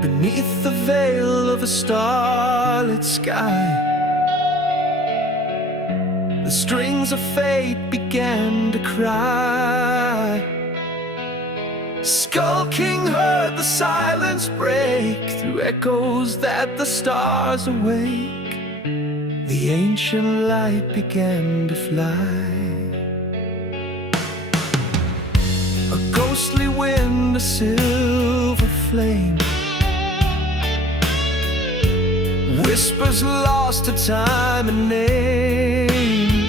beneath the veil of a starlit sky. The strings of fate began to cry. Skull King heard the silence break through echoes that the stars awake. The ancient light began to fly. A ghostly wind, a silver flame, whispers lost to time and name.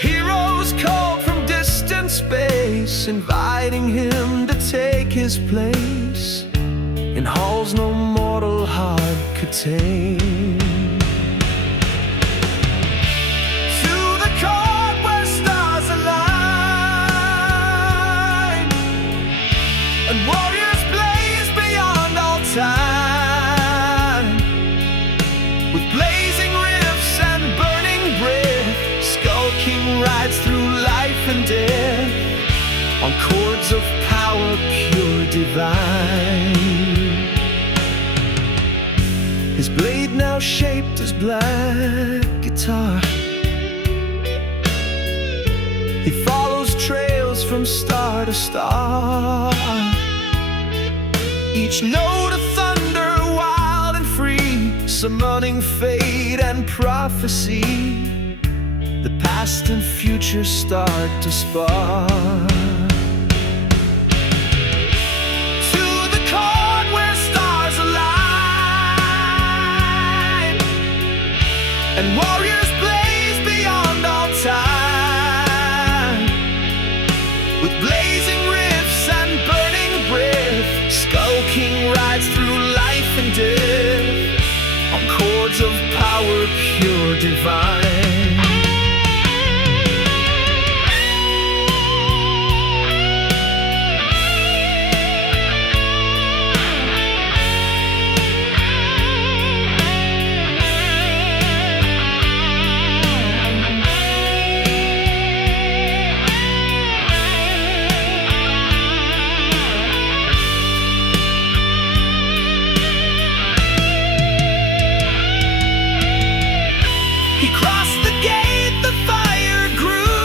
Heroes called from distant space, inviting him to take his place in halls no mortal heart could tame. To the court where stars align and warriors blaze beyond all time. With blazing rifts and burning breath, Skull King rides through life and death on chords of power pure divine. His blade now shaped as black guitar. He follows trails from star to star. Each note a thunder, wild and free, summoning fate and prophecy. The past and future start to spark. To the court where stars align and warriors blaze beyond all time. With blazing rifts and burning breath, Skull King rides through life and death on chords of power pure divine. He crossed the gate, the fire grew.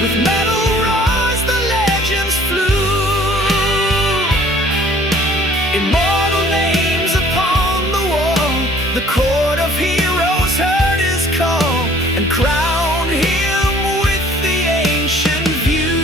With metal roars, the legends flew. Immortal names upon the wall. The court of heroes heard his call and crowned him with the ancient view.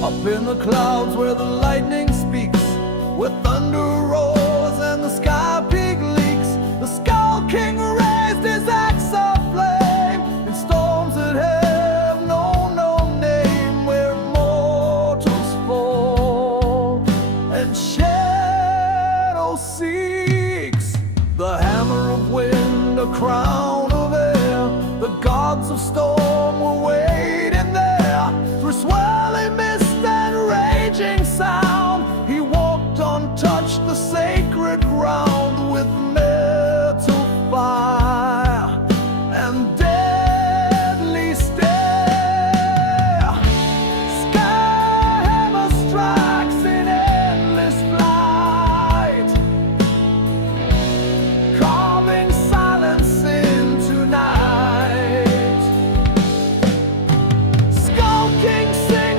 Up in the clouds where the lightning speaks, where thunder roars and the sky peak leaks, the Skull King raised his axe of flame in storms that have known no name, where mortals fall and shadow seeks. The hammer of wind, a crown of air, the gods of storm were waiting there. Through swirling mist and raging sound, he walked untouched the sacred ground with metal fire and deadly stare. Sky hammer strikes in endless flight, carving silence into night. Skull King sings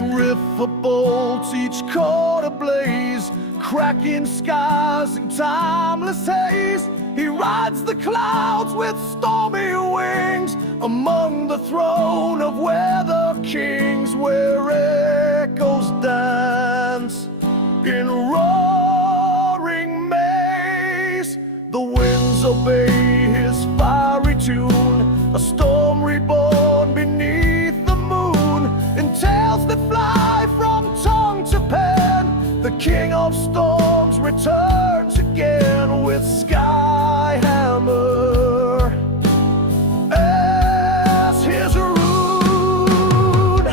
Each riff a bolt, each chord ablaze, cracking skies in timeless haze. He rides the clouds with stormy wings, among the throne of weather kings, where echoes dance in roaring maze. The winds obey his fiery tune, a storm reborn beneath the moon, in tales that fly from tongue to pen. The king of storms returns again with sky hammer as his rune.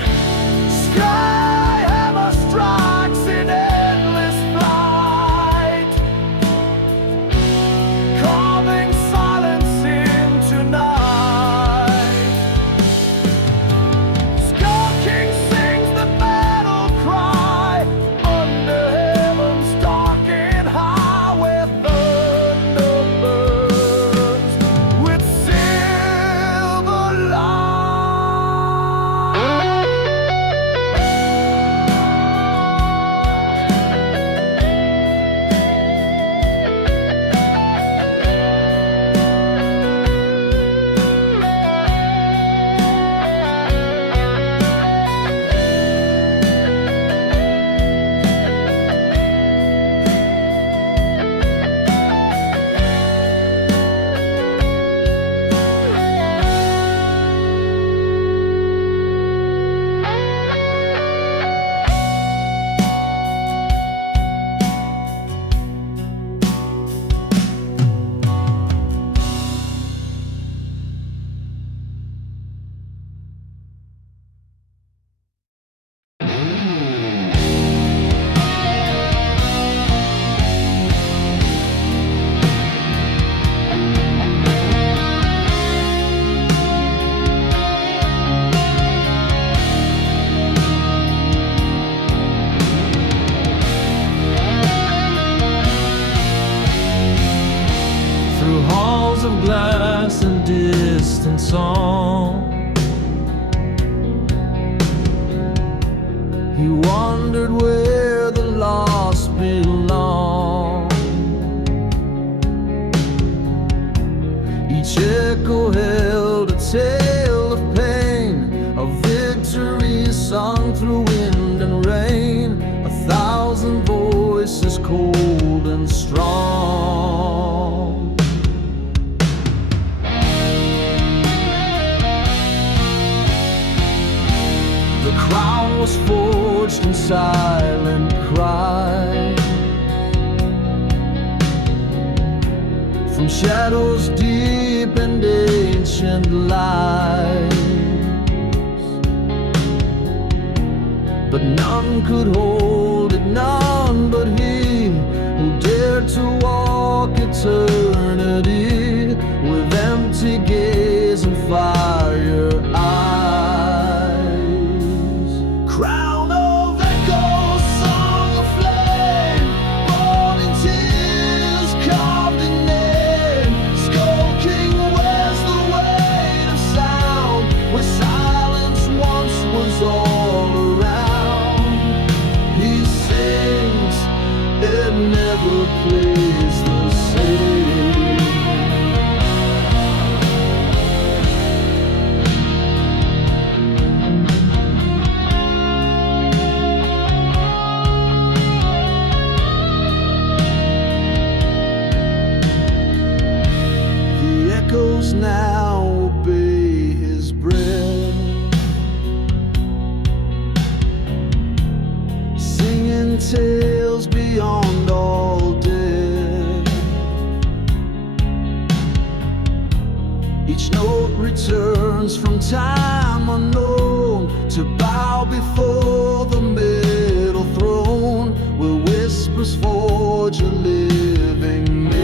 Sky hammer strikes in endless flight, carving silence into night. Skull King sings the battle cry under heaven's dark and high, where thunder burns with silver light. Through halls of glass and distant song, he wondered where the lost belong. Each echo held a tale of pain, of victory sung through wind and rain, 1,000 voices cold and strong. The crown was forged in silent cry, from shadows deep and ancient lies. But none could hold it, none but he who dared to walk eternity with empty gaze and fire eyes. Crown of echoes, song of flame, born in tears, carved in name. Skull King wears the weight of sound, where silence once was all around. He sings, it never plays the same. The echoes now obey his breath, singing tales beyond all death. Each note returns from time unknown to bow before the middle throne, where whispers forge a living myth.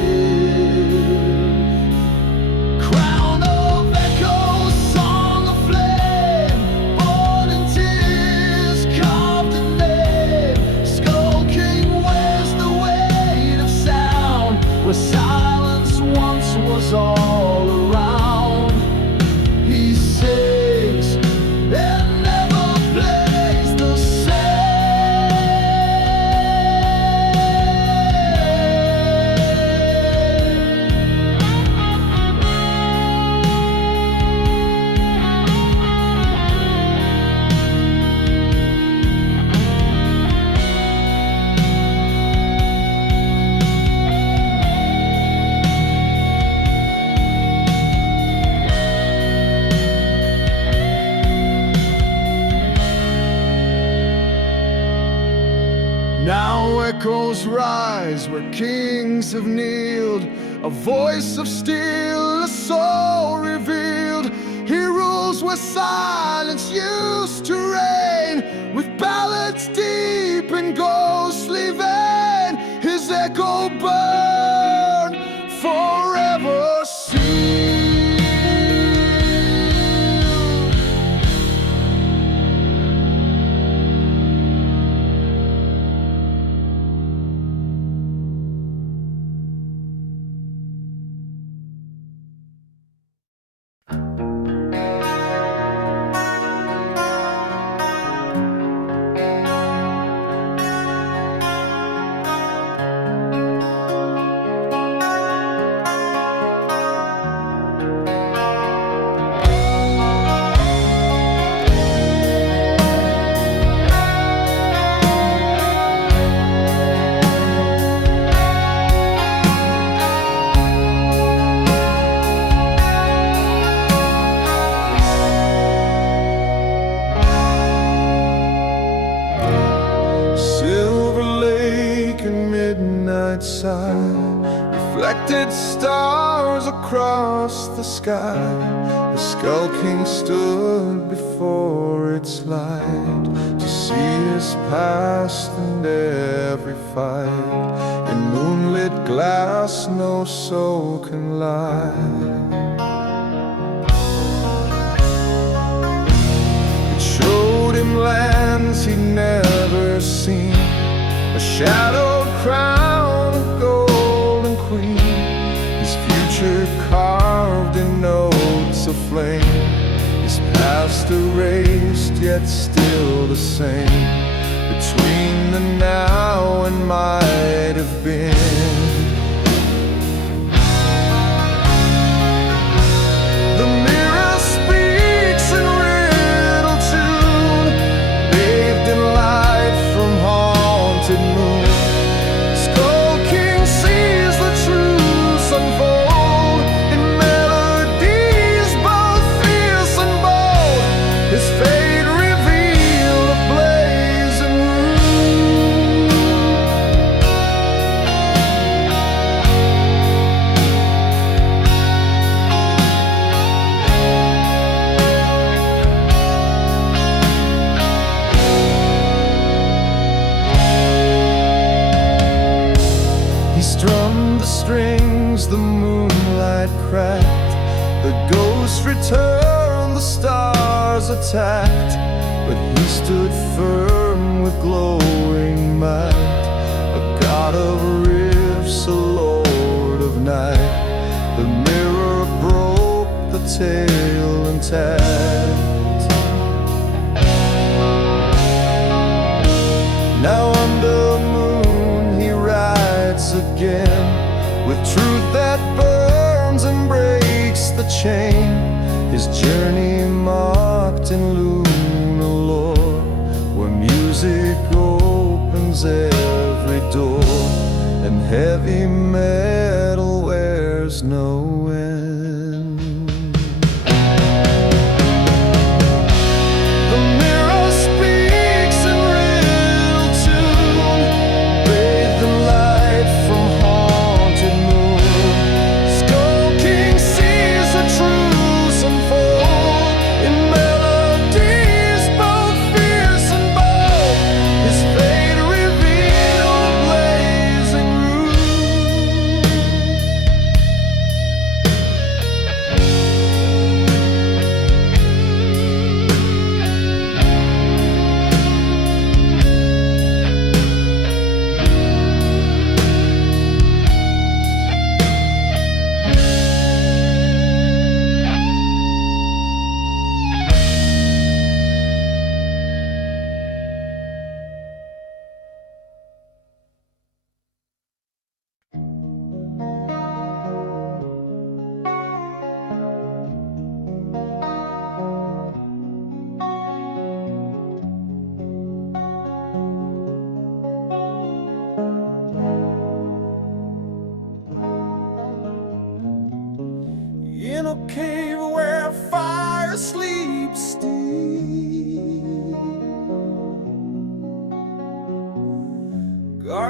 Crown of echoes, song of flame, born in tears, carved in name. Skull King wears the weight of sound, where silence once was all around. He sings and never plays the same. echoes rise where kings have kneeled. A voice of steel, a soul revealed. He rules where silence used to reign, with ballads deep and ghostly vein. His echo burn forever sealed. Reflected stars across the sky. The Skull King stood before its light to see his past and every fight. In moonlit glass no soul can lie. It showed him lands he'd never seen, a shadowed crown, a golden queen. His future carved in notes of flame, his past erased yet still the same. Between the now and might have been, the mirror speaks in riddle tune, bathed in light from haunted moon. Strummed the strings, the moonlight cracked. The ghosts returned, the stars attacked. But he stood firm with glowing might, a god of rifts, a lord of night. The mirror broke, the tale intact. Now under moon he rides again, with truth that burns and breaks the chain. His journey marked in lunar lore, where music opens every door, and heavy metal wears no end. The mirror speaks in riddle tune, bathed in light from haunted moon. Skull King sees the truths unfold in melodies both fierce and bold. His fate revealed a blazing room.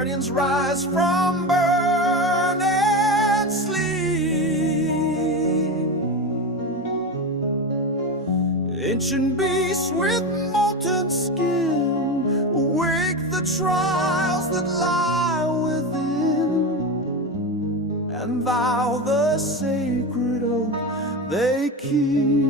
guardians rise from burning sleep. Ancient beasts with molten skin awake the trials that lie within, and vow the sacred oath they keep.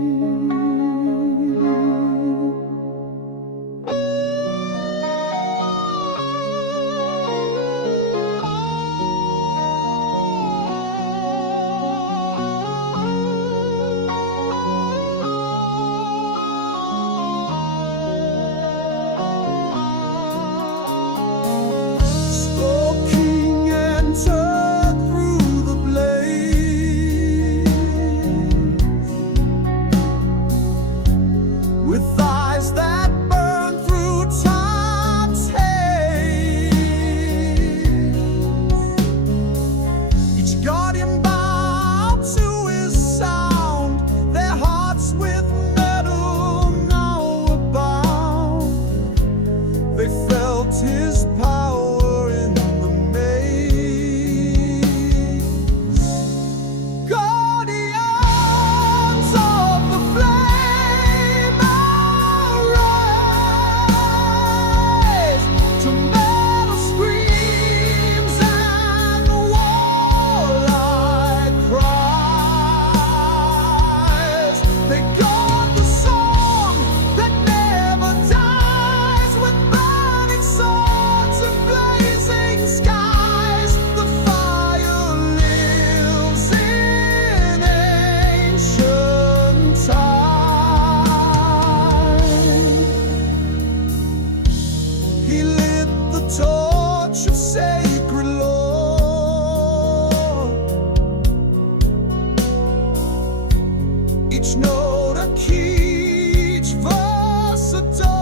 His power in the maze. Guardians of the flame arise to metal screams and warlike cries. They guard the song that never dies with swords and blazing skies. The fire lives in ancient time. He lit the torch of sacred lore. Each note a key, each verse a door.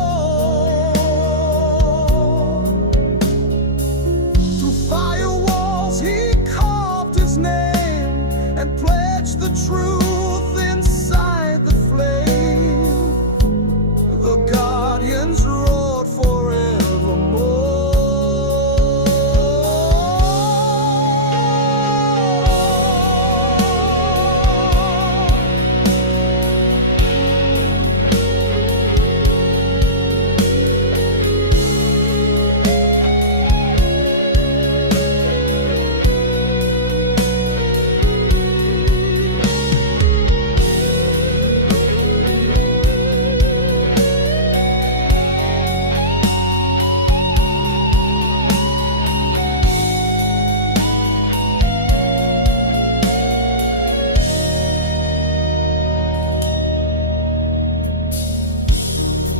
And pledge the truth inside the flame. The guardians roared forevermore.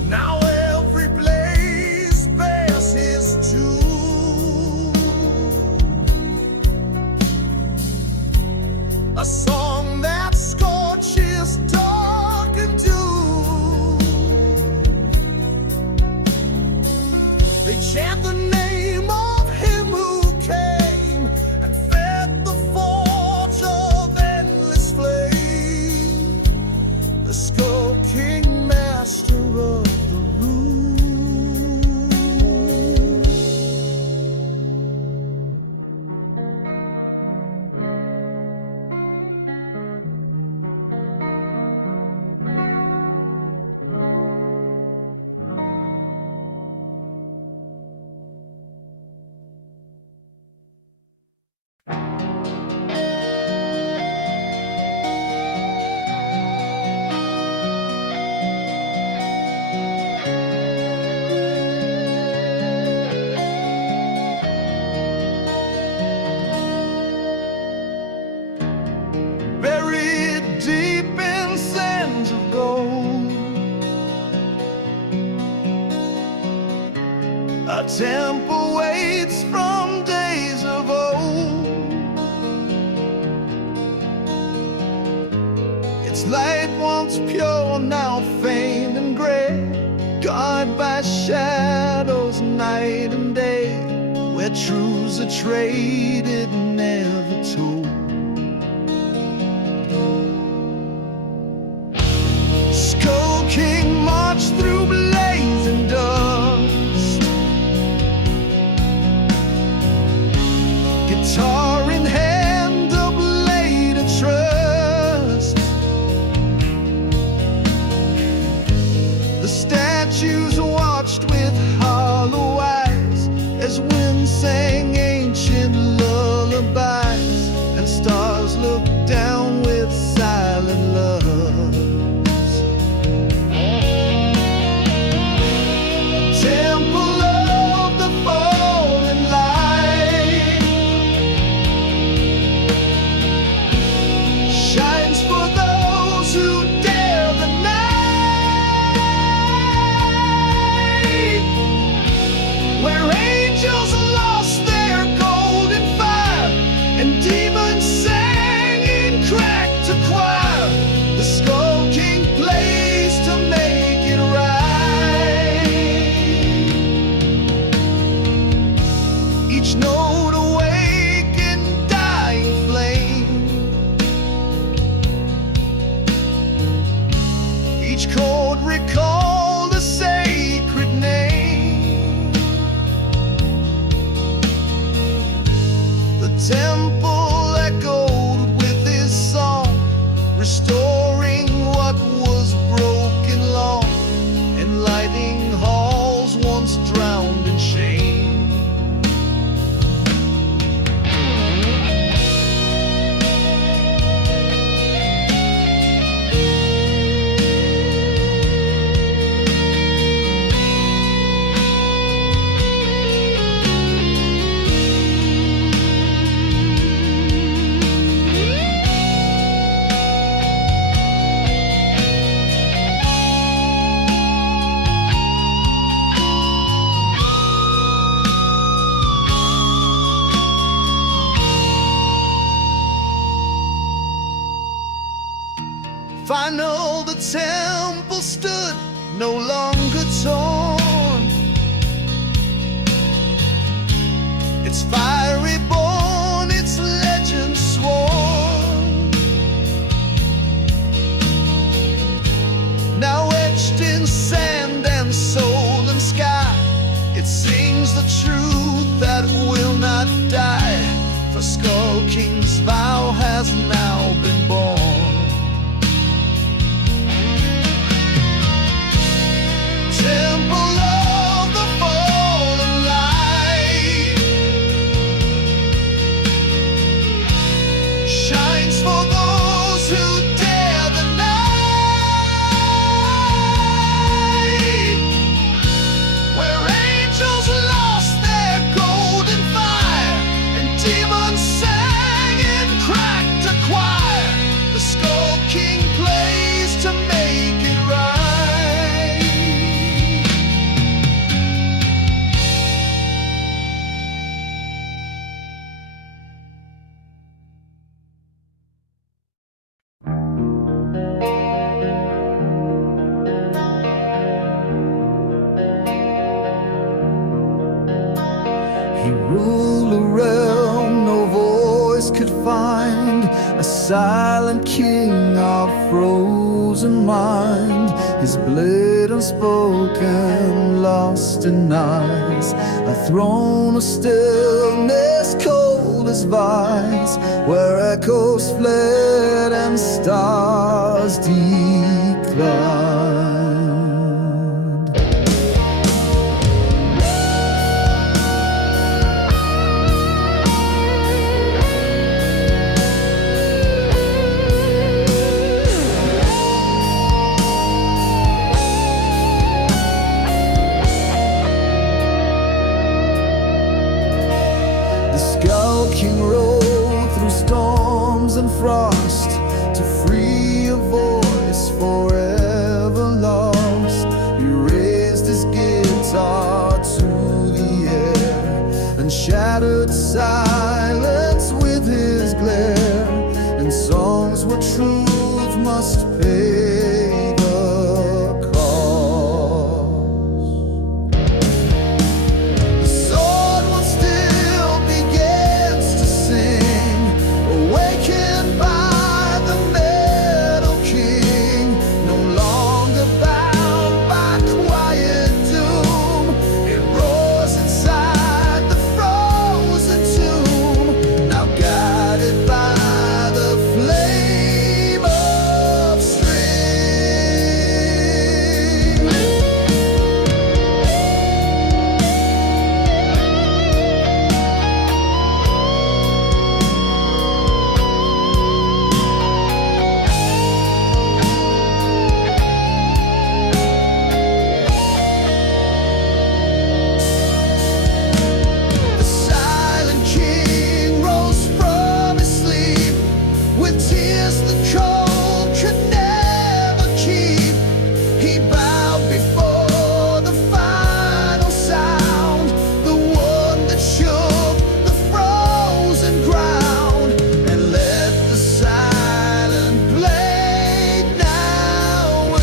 Now every blaze bears his tune, a song that scorches dark and doom. They chant the name of him who came and fed the forge of endless flame, the Skull King, master of the room. Buried deep in sands of gold, a temple waits from days of old. Its light once pure, now faint and gray, guarded by shadows night and day, where truths are traded, never told. Skull King marched through blazing dust, statues watched with hollow eyes as wind sang ancient lullabies, and stars looked down with silent loves. Temple of the fallen light shines for those who dare the night, where angels lost their golden fire and demons sang in cracked choir. The Skull King plays to make it right. Each note awake in dying flame, each chord recalled a sacred name. The temple echoed with his song, restoring what was broken long, enlightening halls once drowned in shame. Final, the temple stood no longer torn. Its fiery born, its legend sworn, now etched in sand and soul and sky. It sings the truth that will not die, for Skull King's vow has now been born. Temple of the fallen light shines for those who dare the night, where angels lost their golden fire and demons sang in cracked choir. The Skull King plays to make it right. He ruled a realm no voice could find, a silent king of frozen mind. His blade unspoken, lost in eyes, a throne of stillness cold as vice, where echoes fled and stars declined. King rode through storms and frost to free a voice forever lost. He raised his guitar to the air and shattered silence with his glare, and songs where truth must pay the cost. The sword once still begins to sing, awakened by He bowed before the final sound, the one that shook the frozen ground, and let the silent blade now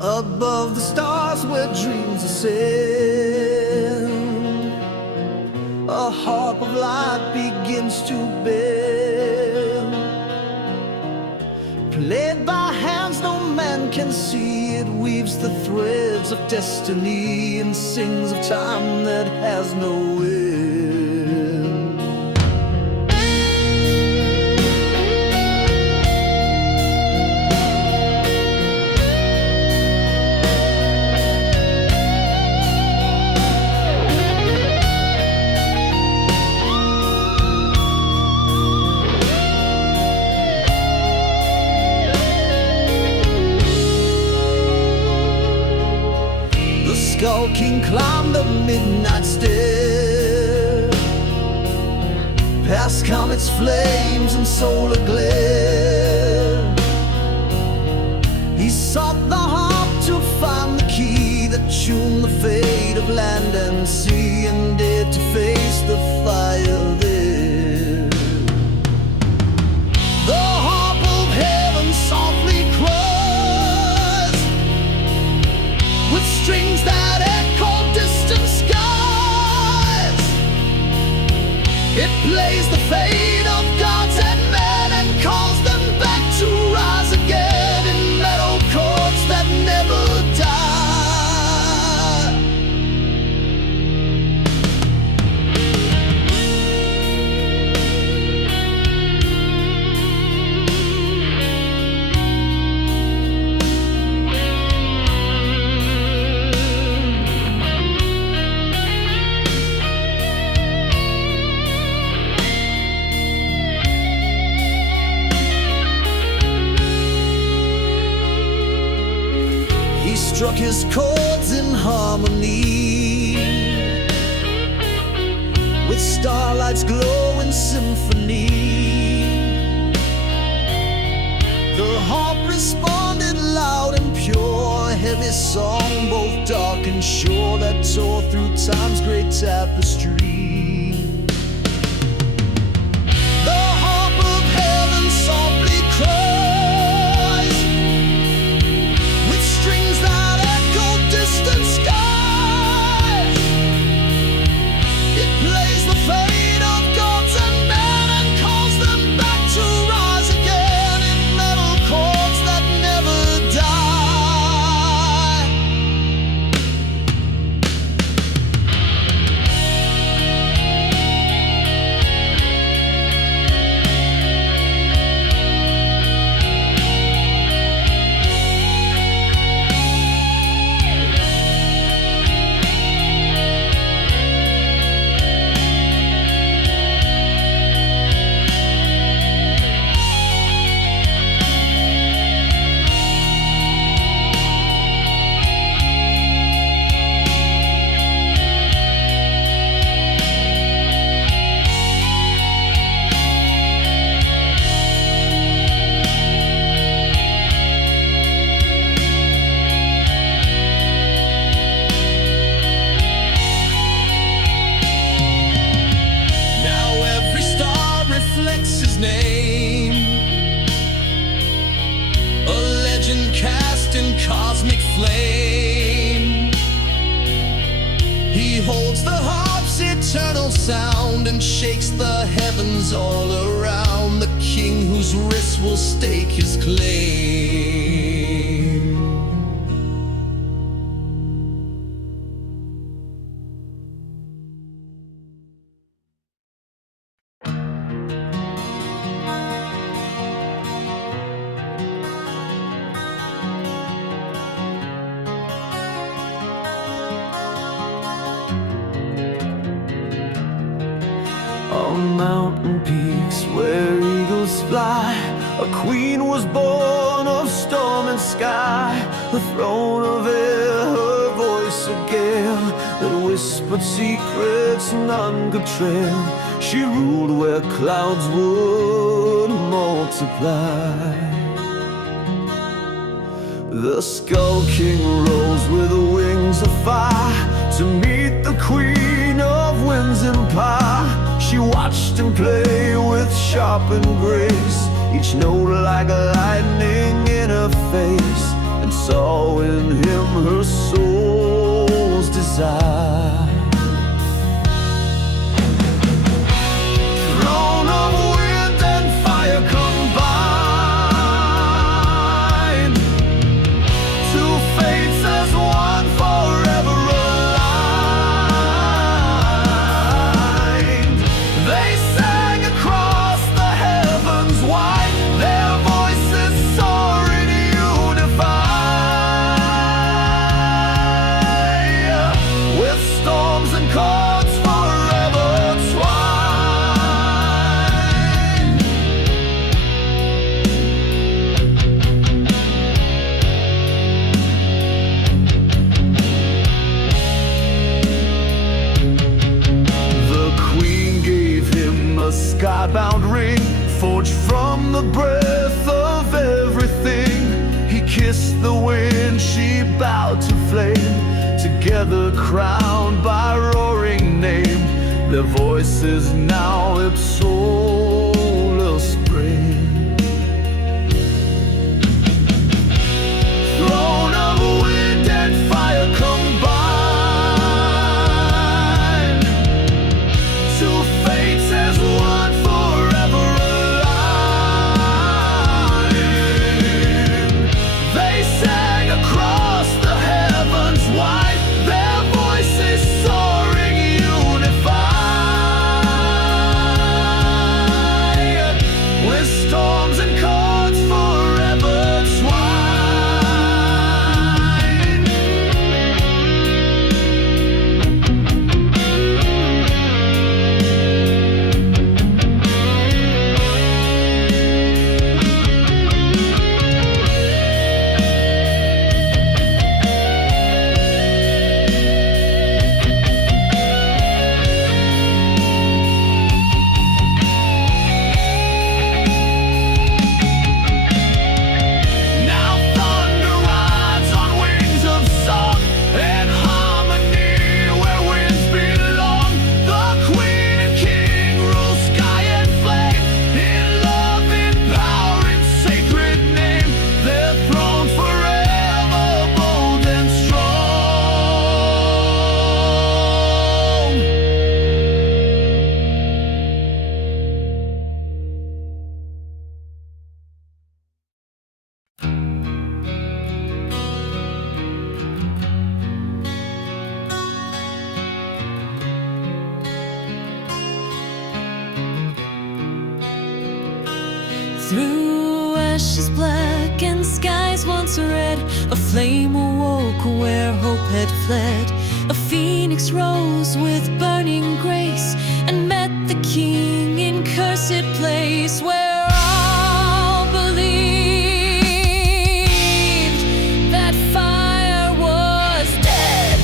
above the stars where dreams ascend, a harp of light begins to bend, played by hands no man can see. It weaves the threads of destiny and sings of time that has no end. Skull King climbed the midnight stair, past comets, flames, and solar glare. He sought the harp to find the key that tuned the fate of land and sea, and dared to face the fire there. The harp of heaven softly cries, with strings that it plays the fate of gods and men and calls them back to rise again in metal chords that never die. Struck his chords in harmony, with starlight's glow in symphony. The harp responded loud and pure, a heavy song both dark and sure, that tore through time's great tapestry. sound and shakes the heavens all around. The king whose wrists will stake his claim. On mountain peaks where eagles fly, a queen was born of storm and sky. The throne of air, her voice a gale that whispered secrets none could trail. She ruled where clouds would multiply. The Skull King rose with wings of fire to meet the queen of winds and power. She watched him play with sharpened grace, each note like lightning in her face, and saw in him her soul's desire. Throne of wind and fire combined, two fates as one forever aligned. They sang across the heavens wide, their voices soaring unified, with storms and chords forever twined. The queen gave him a skybound ring, forged from the breath of everything. He kissed the wind, she bowed to flame, together crowned by roaring name. Their voices now Ipsolus bring. Throne of wind and fire combined, two fates as one forever aligned. They sang across the heavens wide, their voices soaring unified, with storms and chords forever twined. Now thunder rides on wings of song and harmony where winds belong. The queen and king rule sky and flame, in love, in power, in sacred name. Their throne forever bold and strong. Through ashes black and skies once red, a flame awoke where hope had fled. A phoenix rose with burning grace and met the king in cursed place, where all believed that fire was dead.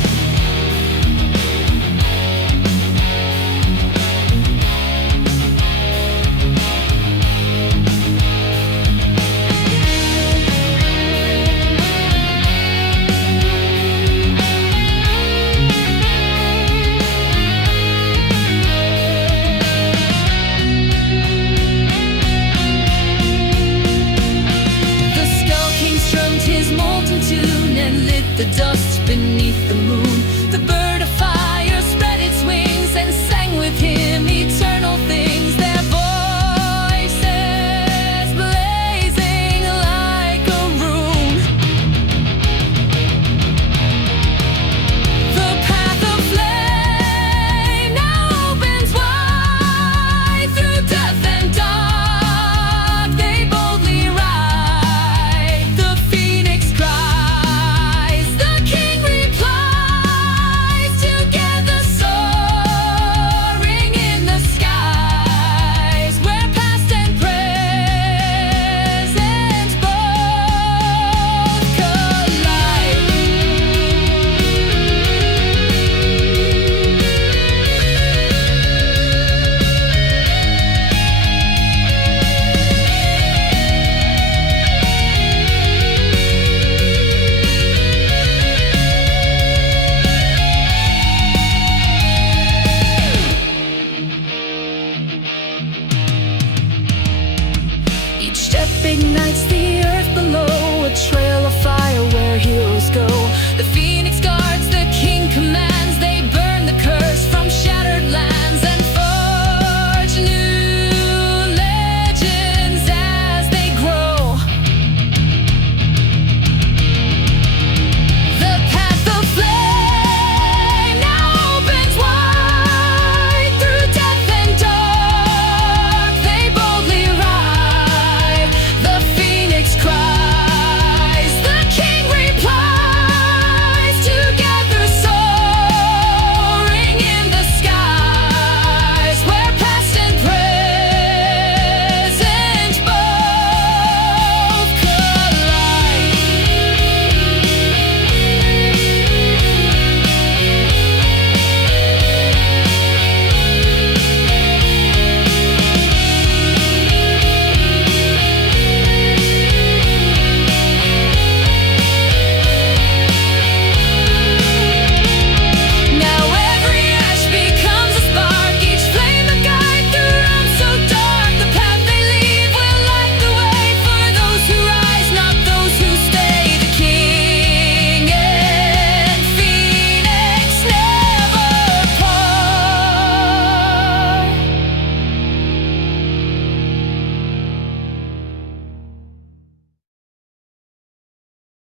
ignites the earth below.